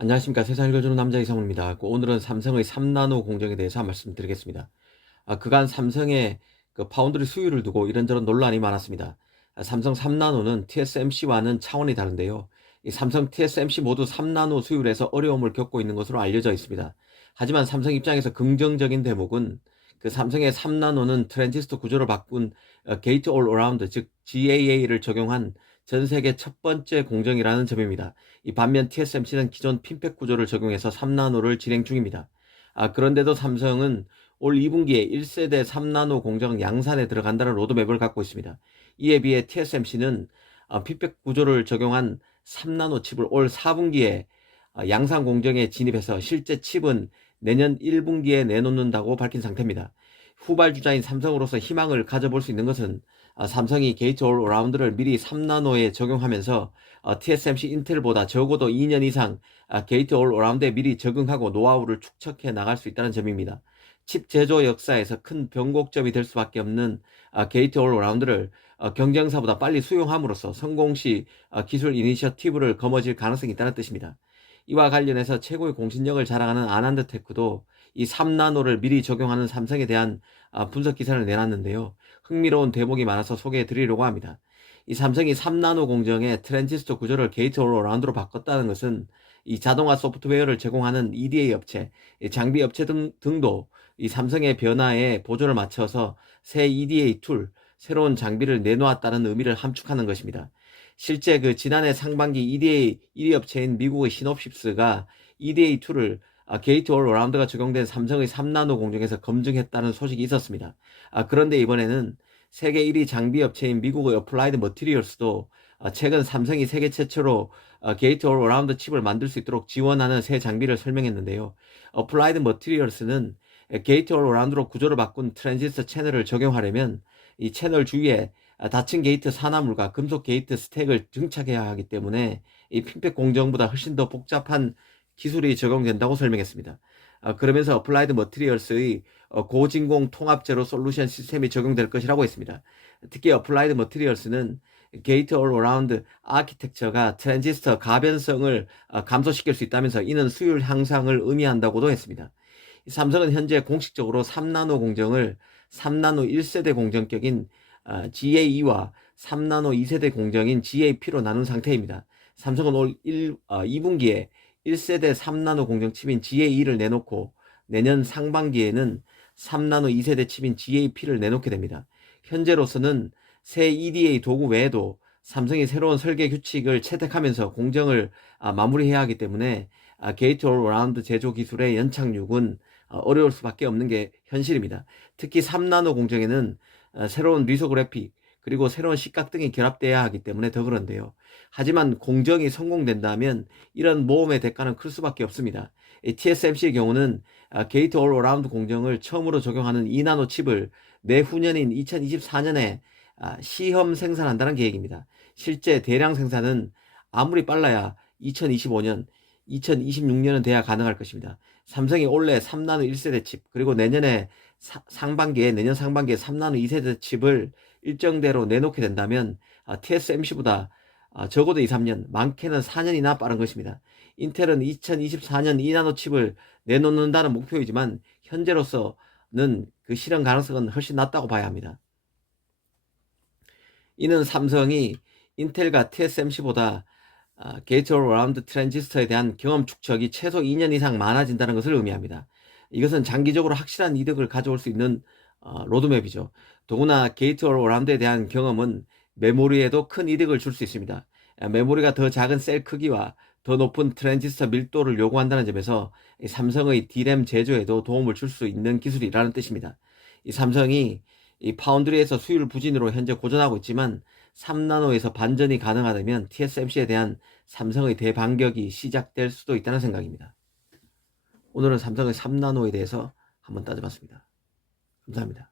안녕하십니까. 세상을 읽어주는 남자 이성우입니다. 오늘은 삼성의 3나노 공정에 대해서 말씀드리겠습니다. 그간 삼성의 파운드리 수율을 두고 이런저런 논란이 많았습니다. 삼성 3나노는 TSMC와는 차원이 다른데요. 이 삼성 TSMC 모두 3나노 수율에서 어려움을 겪고 있는 것으로 알려져 있습니다. 하지만 삼성 입장에서 긍정적인 대목은 그 삼성의 3나노는 트랜지스터 구조를 바꾼 게이트 올 어라운드, 즉 GAA를 적용한 전 세계 첫 번째 공정이라는 점입니다. 이 반면 TSMC는 기존 핀팩 구조를 적용해서 3나노를 진행 중입니다. 그런데도 삼성은 올 2분기에 1세대 3나노 공정 양산에 들어간다는 로드맵을 갖고 있습니다. 이에 비해 TSMC는 핀팩 구조를 적용한 3나노 칩을 올 4분기에 양산 공정에 진입해서 실제 칩은 내년 1분기에 내놓는다고 밝힌 상태입니다. 후발주자인 삼성으로서 희망을 가져볼 수 있는 것은 삼성이 게이트 올 어라운드를 미리 3나노에 적용하면서 TSMC 인텔보다 적어도 2년 이상 게이트 올 어라운드에 미리 적응하고 노하우를 축적해 나갈 수 있다는 점입니다. 칩 제조 역사에서 큰 변곡점이 될 수밖에 없는 게이트 올 어라운드를 경쟁사보다 빨리 수용함으로써 성공 시 기술 이니셔티브를 거머쥘 가능성이 있다는 뜻입니다. 이와 관련해서 최고의 공신력을 자랑하는 아난드테크도 이 3나노를 미리 적용하는 삼성에 대한 분석 기사를 내놨는데요. 흥미로운 대목이 많아서 소개해 드리려고 합니다. 이 삼성이 3나노 공정의 트랜지스터 구조를 게이트 올 어라운드로 바꿨다는 것은 이 자동화 소프트웨어를 제공하는 EDA 업체, 장비 업체 등도 이 삼성의 변화에 보조를 맞춰서 새 EDA 툴, 새로운 장비를 내놓았다는 의미를 함축하는 것입니다. 실제 지난해 상반기 EDA 1위 업체인 미국의 시놉시스가 EDA 툴을 게이트 올 어라운드가 적용된 삼성의 3나노 공정에서 검증했다는 소식이 있었습니다. 그런데 이번에는 세계 1위 장비 업체인 미국의 어플라이드 머티리얼스도 최근 삼성이 세계 최초로 게이트 올 어라운드 칩을 만들 수 있도록 지원하는 새 장비를 설명했는데요. 어플라이드 머티리얼스는 게이트 올 어라운드로 구조를 바꾼 트랜지스터 채널을 적용하려면 이 채널 주위에 닫힌 게이트 산화물과 금속 게이트 스택을 증착해야 하기 때문에 이 핀팩 공정보다 훨씬 더 복잡한 기술이 적용된다고 설명했습니다. 그러면서 어플라이드 머티리얼스의 고진공 통합 제로 솔루션 시스템이 적용될 것이라고 했습니다. 특히 어플라이드 머티리얼스는 게이트 올 어라운드 아키텍처가 트랜지스터 가변성을 감소시킬 수 있다면서 이는 수율 향상을 의미한다고도 했습니다. 삼성은 현재 공식적으로 3나노 공정을 3나노 1세대 공정격인 GAE와 3나노 2세대 공정인 GAP로 나눈 상태입니다. 삼성은 올 2분기에 1세대 3나노 공정 칩인 GAE를 내놓고 내년 상반기에는 3나노 2세대 칩인 GAP를 내놓게 됩니다. 현재로서는 새 EDA 도구 외에도 삼성이 새로운 설계 규칙을 채택하면서 공정을 마무리해야 하기 때문에 게이트 올 어라운드 제조 기술의 연착륙은 어려울 수밖에 없는 게 현실입니다. 특히 3나노 공정에는 새로운 리소그래픽 그리고 새로운 식각 등이 결합돼야 하기 때문에 더 그런데요. 하지만 공정이 성공된다면 이런 모험의 대가는 클 수밖에 없습니다. TSMC의 경우는 게이트 올 어라운드 공정을 처음으로 적용하는 2나노 칩을 내후년인 2024년에 시험 생산한다는 계획입니다. 실제 대량 생산은 아무리 빨라야 2025년, 2026년은 돼야 가능할 것입니다. 삼성이 올해 3나노 1세대 칩, 그리고 내년 상반기에 3나노 2세대 칩을 일정대로 내놓게 된다면 TSMC보다 적어도 2, 3년, 많게는 4년이나 빠른 것입니다. 인텔은 2024년 2나노 칩을 내놓는다는 목표이지만 현재로서는 그 실현 가능성은 훨씬 낮다고 봐야 합니다. 이는 삼성이 인텔과 TSMC보다 게이트 올 어라운드 트랜지스터에 대한 경험 축적이 최소 2년 이상 많아진다는 것을 의미합니다. 이것은 장기적으로 확실한 이득을 가져올 수 있는 로드맵이죠. 더구나 게이트 올 어라운드에 대한 경험은 메모리에도 큰 이득을 줄 수 있습니다. 메모리가 더 작은 셀 크기와 더 높은 트랜지스터 밀도를 요구한다는 점에서 삼성의 D램 제조에도 도움을 줄 수 있는 기술이라는 뜻입니다. 이 삼성이 이 파운드리에서 수율 부진으로 현재 고전하고 있지만 3나노에서 반전이 가능하다면 TSMC에 대한 삼성의 대반격이 시작될 수도 있다는 생각입니다. 오늘은 삼성의 3나노에 대해서 한번 따져봤습니다. 감사합니다.